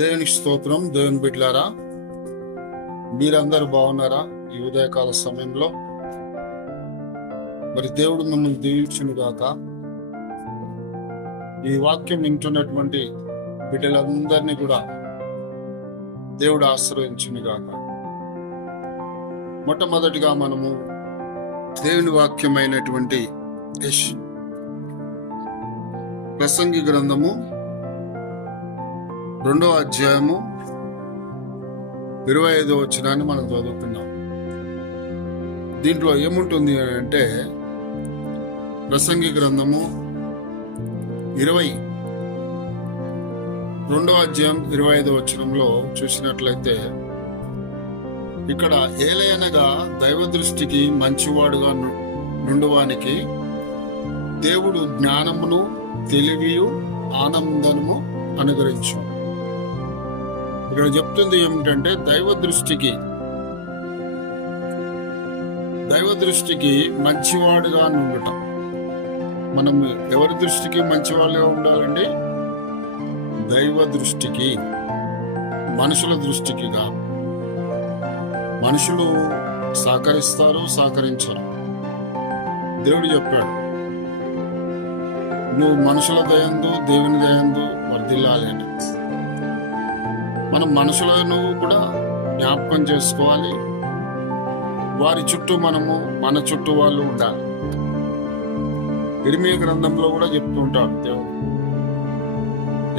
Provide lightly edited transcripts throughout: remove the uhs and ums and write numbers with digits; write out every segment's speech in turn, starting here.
దేవునికి స్తోత్రం. దేవుని బిడ్డలారా, మీరందరూ బాగున్నారా? ఈ ఉదయకాల సమయంలో మరి దేవుడు మిమ్మల్ని దీవించును గాక. ఈ వాక్యం వింటున్నటువంటి బిడ్డలందరినీ కూడా దేవుడు ఆశ్రయించును గాక. మొట్టమొదటిగా మనము దేవుని వాక్యమైనటువంటి ప్రసంగి గ్రంథము 2వ అధ్యాయము 25వ వచనాన్ని మనం చదువుతున్నాం. దీంట్లో ఏముంటుంది అంటే, ప్రసంగి గ్రంథము 2వ అధ్యాయం 25వ వచనంలో చూసినట్లయితే, ఇక్కడ ఏలయనగా దైవ దృష్టికి మంచివాడుగా నుండువానికి దేవుడు జ్ఞానమును, తెలివియు, ఆనందము అనుగ్రహించు. ఇక్కడ చెప్తుంది ఏమిటంటే, దైవ దృష్టికి మంచివాడుగా ఉండటం. మనం ఎవరి దృష్టికి మంచివాళ్ళుగా ఉండాలండి? దైవ దృష్టికి, మనుషుల దృష్టికి కాదు. మనుషులు సహకరిస్తారు, సహకరించరు. దేవుడు చెప్పాడు, నువ్వు మనుషుల దయందు, దేవుని దయందు వర్ధిల్లాలి అని. మనం మనుషులను కూడా జ్ఞాపకం చేసుకోవాలి. వారి చుట్టూ మనము, మన చుట్టూ వాళ్ళు ఉండాలి. ఇర్మీయా గ్రంథంలో కూడా చెప్తూ ఉంటాడు దేవుడు.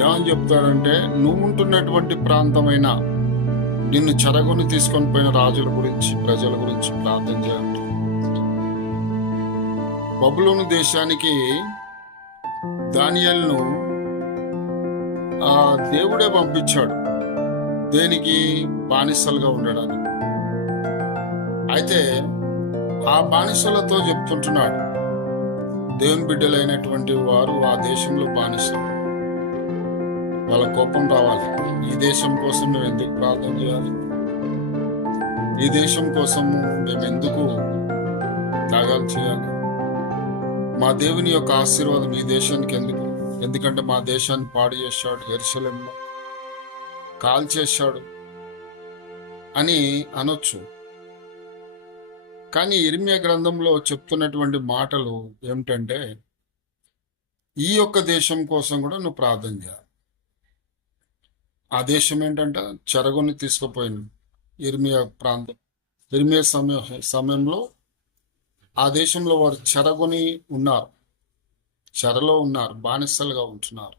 ఏమని చెప్తాడంటే, నువ్వు ఉంటున్నటువంటి ప్రాంతమైన నిన్ను చెరగొని తీసుకొని పోయిన రాజుల గురించి, ప్రజల గురించి ప్రార్థన చేయాలి. బబులోను దేశానికి దానియేలును దేవుడే పంపించాడు. దేనికి? బానిసలుగా ఉండడానికి. అయితే ఆ బానిసలతో చెప్తుంటున్నాడు, దేవుని బిడ్డలైనటువంటి వారు ఆ దేశంలో బానిసలు. వాళ్ళ కోపం రావాలి. ఈ దేశం కోసం మేము ఎందుకు ప్రార్థన చేయాలి? ఈ దేశం కోసం మేము ఎందుకు త్యాగాలు చేయాలి? మా దేవుని యొక్క ఆశీర్వాదం ఈ దేశానికి ఎందుకు? ఎందుకంటే మా దేశాన్ని పాడు చేశాడు, యెరూషలేములో కాల్ చేశాడు అని అనొచ్చు. కానీ ఇర్మీయా గ్రంథంలో చెప్తున్నటువంటి మాటలు ఏమిటంటే, ఈ యొక్క దేశం కోసం కూడా నువ్వు ప్రార్థన చేయాలి. ఆ దేశం ఏంటంటే చెరగొని తీసుకుపోయింది. ఇర్మీయా ప్రాంతం, ఇర్మీయా సమయంలో ఆ దేశంలో వారు చెరగొని ఉన్నారు, చెరలో ఉన్నారు, బానిసలుగా ఉంటున్నారు.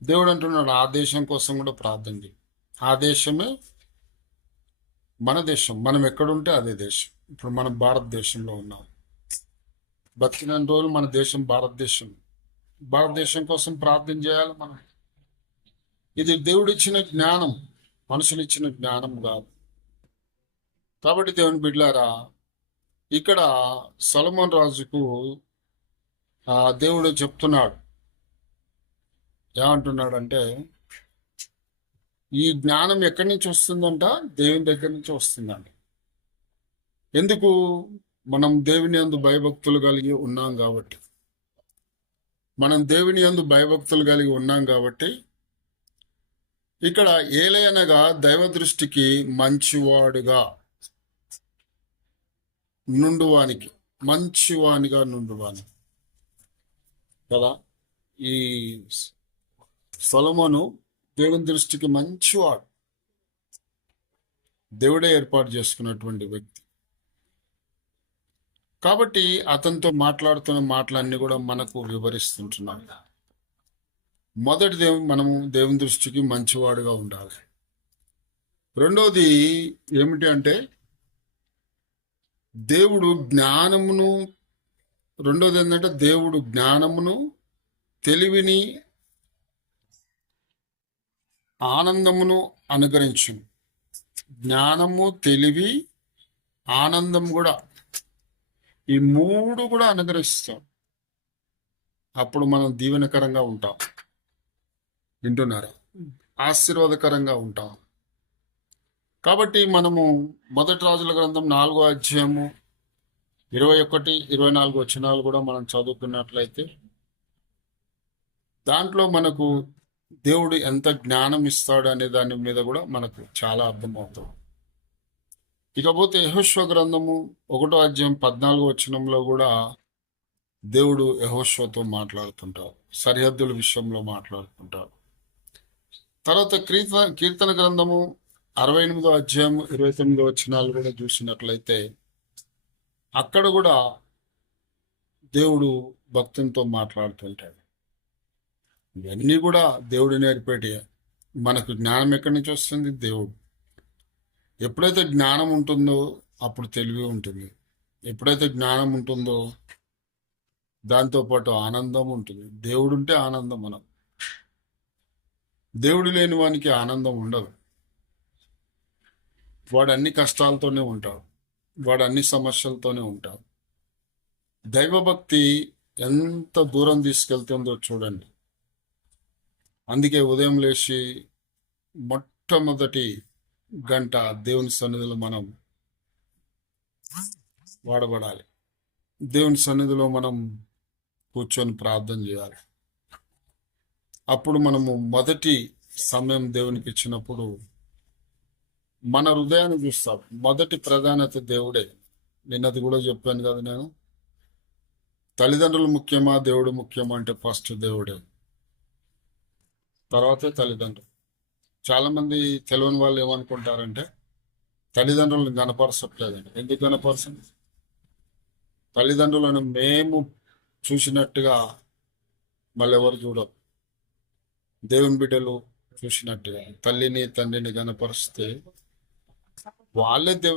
దేవుడు అంటున్నాడు, ఆ దేశం కోసం కూడా ప్రార్థన చేయి. ఆ దేశమే మన దేశం. మనం ఎక్కడుంటే అదే దేశం. ఇప్పుడు మనం భారతదేశంలో ఉన్నాం. బతికిన రోజులు మన దేశం భారతదేశం. భారతదేశం కోసం ప్రార్థన చేయాలి మనం. ఇది దేవుడిచ్చిన జ్ఞానం, మనుషులు ఇచ్చిన జ్ఞానం కాదు. కాబట్టి దేవుని బిడ్డలారా, ఇక్కడ సొలొమోను రాజుకు దేవుడు చెప్తున్నాడు. ఏమంటున్నాడంటే, ఈ జ్ఞానం ఎక్కడి నుంచి వస్తుందంట? దేవుని దగ్గర నుంచి వస్తుందండి. ఎందుకు? మనం దేవుని యందు భయభక్తులు కలిగి ఉన్నాం కాబట్టి. ఇక్కడ ఏలయనగా దైవ దృష్టికి మంచివాడిగా నుండువానికి కదా. ఈ సొలొమోను దేవుని దృష్టికి మంచివాడు. దేవుడే ఏర్పాటు చేసుకున్నటువంటి వ్యక్తి. కాబట్టి అతనితో మాట్లాడుతున్న మాటలన్నీ కూడా మనకు వివరిస్తుంటున్నాం. మొదటిది, మనము దేవుని దృష్టికి మంచివాడుగా ఉండాలి. రెండోది ఏమిటి అంటే, దేవుడు జ్ఞానమును, తెలివిని, ఆనందమును అనుగ్రహించును. జ్ఞానము, తెలివి, ఆనందం కూడా, ఈ మూడు కూడా అనుగ్రహిస్తాం. అప్పుడు మనం దీవెనకరంగా ఉంటాం. వింటున్నారా? ఆశీర్వాదకరంగా ఉంటాం. కాబట్టి మనము మొదటి రాజుల గ్రంథం 4వ అధ్యాయము 21, 24 వచనాలు కూడా మనం చదువుకున్నట్లయితే, దాంట్లో మనకు దేవుడు ఎంత జ్ఞానం ఇస్తాడు అనే దాని మీద కూడా మనకు చాలా అర్థమవుతుంది. ఇకపోతే యెహోషువ గ్రంథము 1వ అధ్యాయం 14వ వచనంలో కూడా దేవుడు యెహోషువతో మాట్లాడుతుంటారు, సరిహద్దుల విషయంలో మాట్లాడుతుంటారు. తర్వాత కీర్తన గ్రంథము 68వ అధ్యాయం 29వ వచనాలు కూడా చూసినట్లయితే అక్కడ కూడా దేవుడు భక్తునితో మాట్లాడుతుంటాడు. ఇవన్నీ కూడా దేవుడు నేర్పేటి. మనకు జ్ఞానం ఎక్కడి నుంచి వస్తుంది? దేవుడు. ఎప్పుడైతే జ్ఞానం ఉంటుందో అప్పుడు తెలివి ఉంటుంది. ఎప్పుడైతే జ్ఞానం ఉంటుందో దాంతోపాటు ఆనందం ఉంటుంది. దేవుడు ఉంటే ఆనందం. మనం దేవుడు లేని వానికి ఆనందం ఉండదు. వాడు అన్ని కష్టాలతోనే ఉంటాడు, వాడు అన్ని సమస్యలతోనే ఉంటాడు. దైవభక్తి ఎంత దూరం తీసుకెళ్తుందో చూడండి. అందుకే ఉదయం లేచి మొట్టమొదటి గంట దేవుని సన్నిధిలో మనం వాడబడాలి. దేవుని సన్నిధిలో మనం కూర్చొని ప్రార్థన చేయాలి. అప్పుడు మనము మొదటి సమయం దేవునికి ఇచ్చినప్పుడు మన హృదయాన్ని చూస్తాం. మొదటి ప్రాధాన్యత దేవుడే. నిన్నది కూడా చెప్పాను కదా నేను. తల్లిదండ్రులు ముఖ్యమా, దేవుడు ముఖ్యమా అంటే ఫస్ట్ దేవుడే, తర్వాతే తల్లిదండ్రులు. చాలా మంది తెలియని వాళ్ళు ఏమనుకుంటారంటే తల్లిదండ్రులను గణపరచట్లేదండి. ఎందుకు గణపరచండి? తల్లిదండ్రులను మేము చూసినట్టుగా మళ్ళీ ఎవరు చూడరు. దేవుని బిడ్డలు చూసినట్టుగా తల్లిని తండ్రిని గణపరిస్తే వాళ్ళే దేవుని